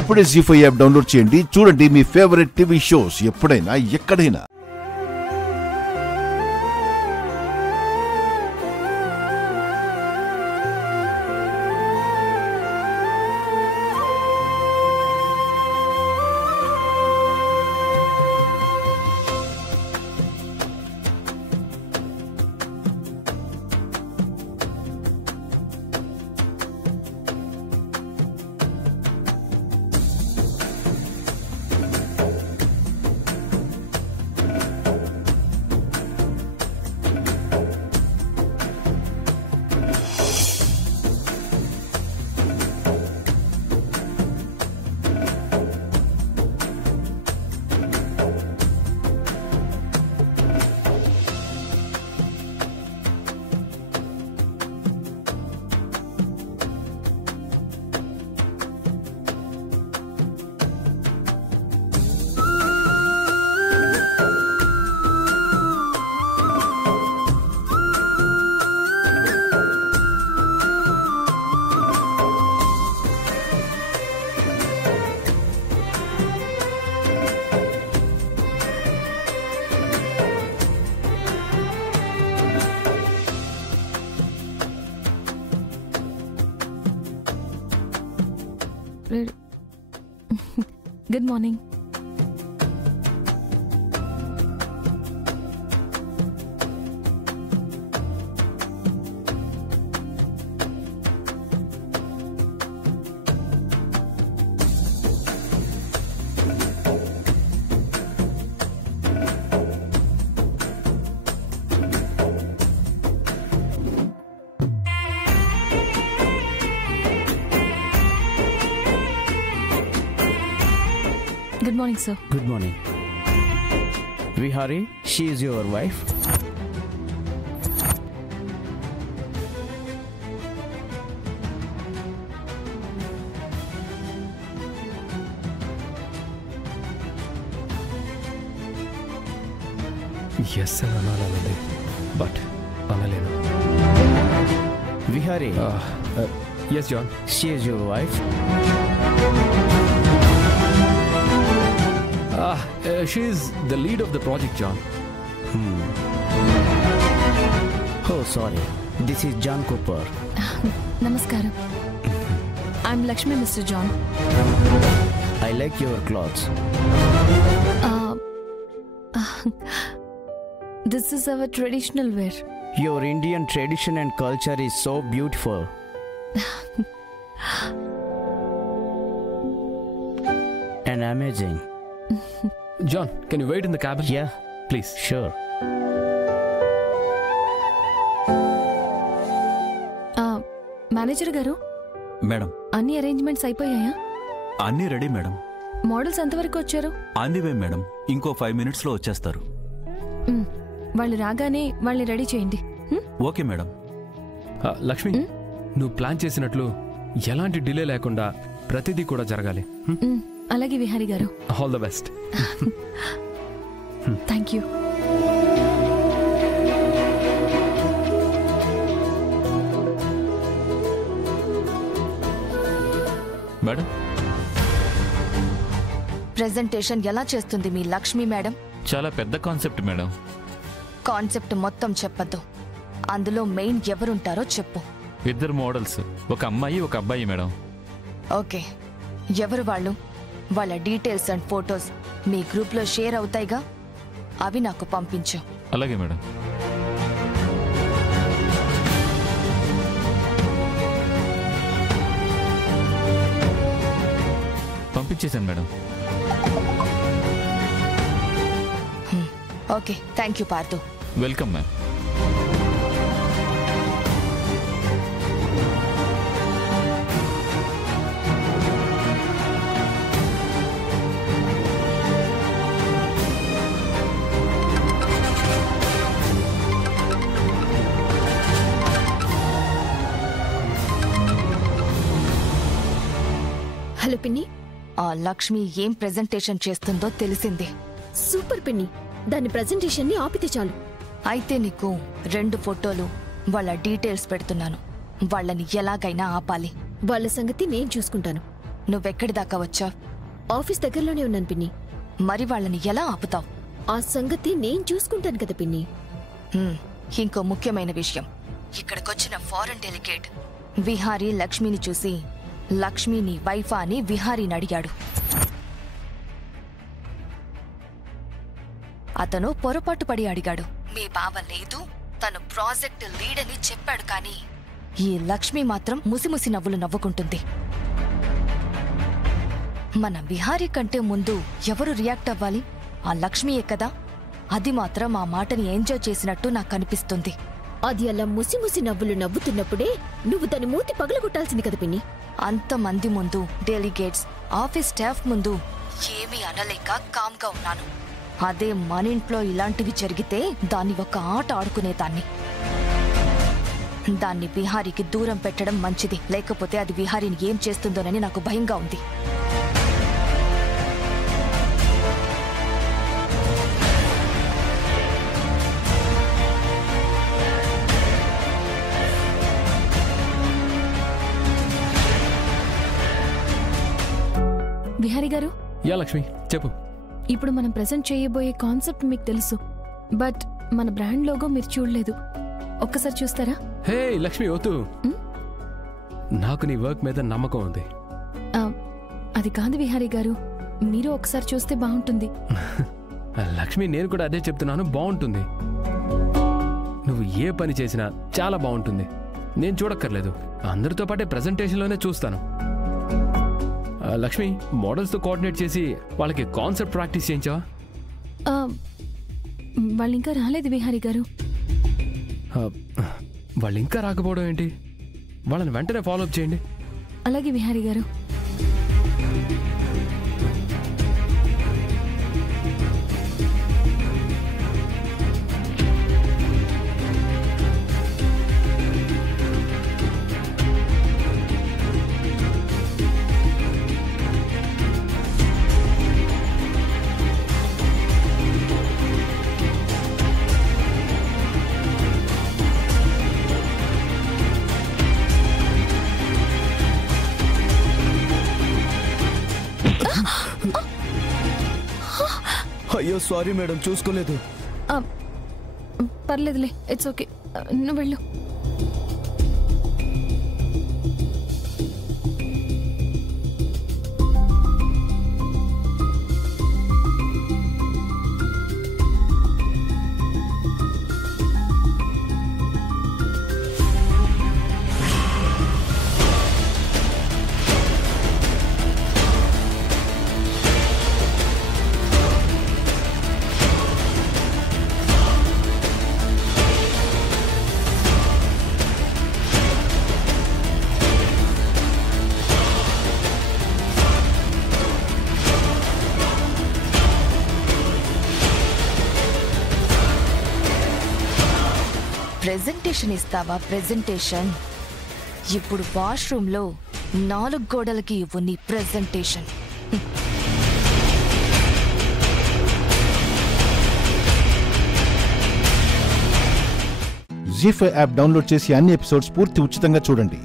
ఇప్పుడే జీ5 app download చేయండి. చూడండి మీ ఫేవరెట్ టీవీ షోస్ ఎప్పుడైనా ఎక్కడైనా. Good morning. Good morning, sir. Good morning. Vihari, she is your wife? Yes, sir, analalade. But analenu. Vihari. Yes, John. She is your wife? She is the lead of the project, John. Oh, sorry. This is John Cooper. Namaskaram. I'm Lakshmi, Mr. John. I like your clothes. This is our traditional wear. Your Indian tradition and culture is so beautiful. And amazing. John, can you wait in the cabin? Yeah, Please. sure. Manager గారు, madam, అన్ని arrangements అయిపోయాయా? అన్నీ ready madam. Models ఎంతవరకు వచ్చారు? On the way madam. ఇంకో 5 minutes లో వచ్చేస్తారు. వాళ్ళు రాగానే వాళ్ళని రెడీ చేయండి. Okay madam. లక్ష్మి, నువ్వు ప్లాన్ చేసినట్లు ఎలాంటి డిలే లేకుండా ప్రతిదీ కూడా జరగాలి. అలాగే విహారీ గారు. All the best. Thank you. Madam, presentation ఎలా చేస్తుంది మీ లక్ష్మి మేడం? చాలా పెద్ద కాన్సెప్ట్ మేడం. కాన్సెప్ట్ మొత్తం చెప్పద్దు, అందులో మెయిన్ ఎవరుంటారో చెప్పు. 2 మోడల్స్, ఒక అమ్మాయి ఒక అబ్బాయి మేడం. ఓకే, ఎవరు వాళ్ళు? వాళ్ళ డీటెయిల్స్ అండ్ ఫొటోస్ మీ గ్రూప్లో షేర్ అవుతాయిగా, అవి నాకు పంపించు. అలాగే మేడం. పంపించేశాను madam. Okay, thank you Parthu. Welcome ma'am. Hello పిన్ని. ఆ లక్ష్మి ఏం ప్రెజెంటేషన్ చేస్తుందో తెలిసింది. సూపర్ పిన్ని, దాని ప్రెజెంటేషన్ ని ఆపితే చాలు. అయితే నీకు 2 ఫోటోలు వాళ్ళ డీటెయిల్స్ పెడుతున్నాను. వాళ్ళని ఎలాగైనా ఆపాలి. వాళ్ళ సంగతి నేను చూసుకుంటాను. నువ్వెక్కడి దాకా వచ్చావు? ఆఫీస్ దగ్గరలోనే ఉన్నాను పిన్ని. మరి వాళ్ళని ఎలా ఆపుతావు? ఆ సంగతి నేను చూసుకుంటాను కదా పిన్ని. ఇంకో ముఖ్యమైన విషయం, ఇక్కడికొచ్చిన ఫారెన్ డెలిగేట్ విహారీ లక్ష్మిని చూసి లక్ష్మి నీ వైఫా అని విహారీని అడిగాడు. అతను పొరపాటు పడి అడిగాడు. మీ బావ లేదు, తను ప్రాజెక్ట్ లీడ్ అని చెప్పాడు. కానీ ఈ లక్ష్మి మాత్రం ముసిముసి నవ్వులు నవ్వుకుంటుంది. మన విహారీ కంటే ముందు ఎవరు రియాక్ట్ అవ్వాలి? ఆ లక్ష్మియే కదా. అది మాత్రం ఆ మాటని ఎంజాయ్ చేసినట్టు నాకు అనిపిస్తుంది. అది అలా ముసిముసి నవ్వులు నవ్వుతున్నప్పుడే నువ్వు దాని మూతి పగలగొట్టాల్సింది కదా పిన్ని. అంతమంది ముందు, డెలిగేట్స్, ఆఫీస్ స్టాఫ్ ముందు ఏమీ అనలేక కామ్గా ఉన్నాను. అదే మన ఇంట్లో ఇలాంటివి జరిగితే దాన్ని ఒక ఆట ఆడుకునేదాన్ని. దాన్ని విహారీకి దూరం పెట్టడం మంచిది, లేకపోతే అది విహారీని ఏం చేస్తుందోనని నాకు భయంగా ఉంది. విహారీ గారు, యా లక్ష్మి చెప్పు. ఇప్పుడు మనం ప్రెజెంట్ చేయబోయే కాన్సెప్ట్ మీకు తెలుసు, బట్ మన బ్రాండ్ లోగో మీరు చూడలేదు. ఒక్కసారి చూస్తారా? హే లక్ష్మి వద్దు, నాకు నీ వర్క్ మీద నమ్మకం ఉంది. అది కాదు విహారీ గారు, మీరు ఒకసారి చూస్తే బాగుంటుంది. లక్ష్మి నేను కూడా అదే చెప్తున్నాను, బాగుంటుంది. నువ్వు ఏ పని చేసినా చాలా బాగుంటుంది. నేను చూడక్కర్లేదు, అందరితో పాటే ప్రెజెంటేషన్లోనే చూస్తాను. లక్ష్మి, మోడల్స్తో కోఆర్డినేట్ చేసి వాళ్ళకి కాన్సెప్ట్ ప్రాక్టీస్ చేయించావా? వాళ్ళు ఇంకా రాలేదు విహారీ గారు. వాళ్ళు ఇంకా రాకపోవడం ఏంటి? వాళ్ళని వెంటనే ఫాలోఅప్ చేయండి. అలాగే విహారీ గారు. అయ్యో సారీ మేడం, చూసుకోలేదు. పర్లేదులే, ఇట్స్ ఓకే, నువ్వు వెళ్ళు. ప్రెజెంటేషన్ ఇస్తావా? ప్రెజెంటేషన్ ఇప్పుడు వాష్రూమ్లో 4 గోడలకి ఇవ్వు నీ ప్రెజెంటేషన్. జీ5 యాప్ డౌన్లోడ్ చేసి అన్ని ఎపిసోడ్స్ పూర్తి ఉచితంగా చూడండి.